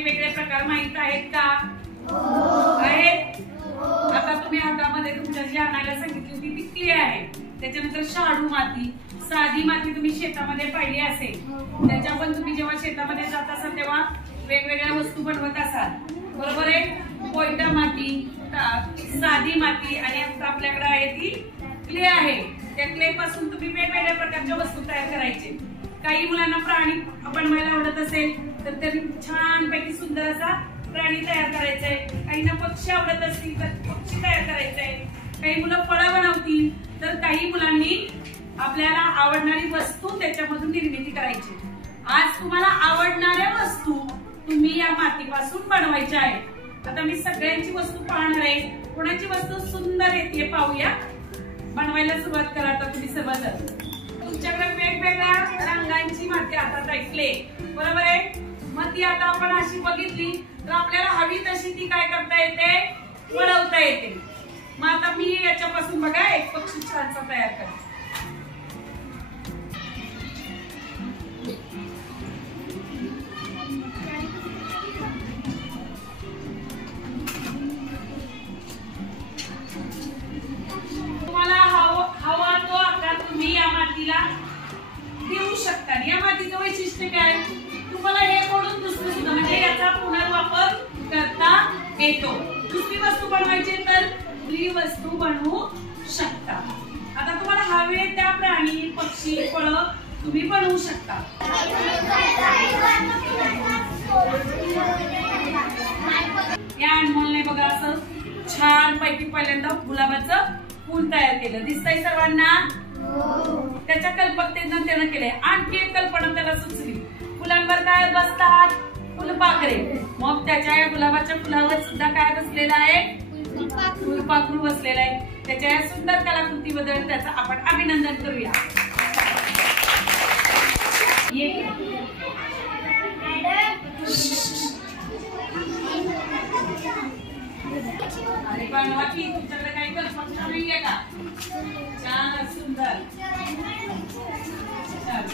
वेगवेगळे प्रकार माहित आहेत का? आहेत. आता तुम्ही हातामध्ये तुमच्या जी आणायला सांगितली होती ती क्ले आहे. त्याच्यानंतर शाडू माती, साधी माती तुम्ही शेतामध्ये पाहिली असेल. त्याच्या पण तुम्ही जेव्हा शेतामध्ये जात असाल तेव्हा वेगवेगळ्या वस्तू बनवत असाल, बरोबर आहे. कोयता माती, साधी माती आणि आता आपल्याकडे आहे ती क्ले आहे. त्या क्ले पासून तुम्ही वेगवेगळ्या प्रकारच्या वस्तू तयार करायचे. काही मुलांना प्राणी बनवायला आवडत असेल तर त्यांनी छान पैकी सुंदर असा प्राणी तयार करायचंय. काहींना पक्षी आवडत असतील तर पक्षी तयार करायचंय. काही मुलं फळं बनवतील तर काही मुलांनी आपल्याला आवडणारी वस्तू त्याच्यामधून निर्मिती करायची. आज तुम्हाला आवडणाऱ्या वस्तू तुम्ही या मातीपासून बनवायच्या आहेत. आता मी सगळ्यांची वस्तू पाहणार आहे. कोणाची वस्तू सुंदर येते पाहूया. बनवायला सुरुवात करा आता तुम्ही सर्वजण. तुमच्याकडे वेगवेगळ्या रंगांची माती हातात ऐकले, बरोबर आहे. मग ती आता आपण अशी बघितली तर आपल्याला हवी तशी ती काय करता येते, वळवता येते. मग आता मी याच्यापासून बघा एक पक्षी छानसा तयार करते. तुम्हाला हवा तो आकार तुम्ही या मातीला देऊ शकता. या मातीचं वैशिष्ट्य काय, तुम्हाला हे पडून दुसरं सुद्धा म्हणजे याचा पुनर्वापर करता येतो. दुसरी वस्तू बनवायची तर दुसरी वस्तू बनवू शकता. आता तुम्हाला हवे त्या प्राणी, पक्षी, फळं तुम्ही बनवू शकता. या अनमोलने बघा असं छान पैकी पहिल्यांदा गुलाबाचं फूल तयार केलं. दिसतंय सर्वांना? त्याच्या कल्पकतेनं त्यानं केलंय. आणखी एक कल्पना त्याला सुचली. फुलांवर काय बसतात, फुलपाखरे. मग त्याच्या या गुलाबाच्या फुलावर सुद्धा काय बसलेलं आहे, फुलपाखरू बसलेलं आहे. त्याच्या या सुंदर कलाकृतीबद्दल त्याचं आपण अभिनंदन करूया. आणि बनवा की तुमच्याकडे काही कल्पना नाहीये का? छान सुंदर छान.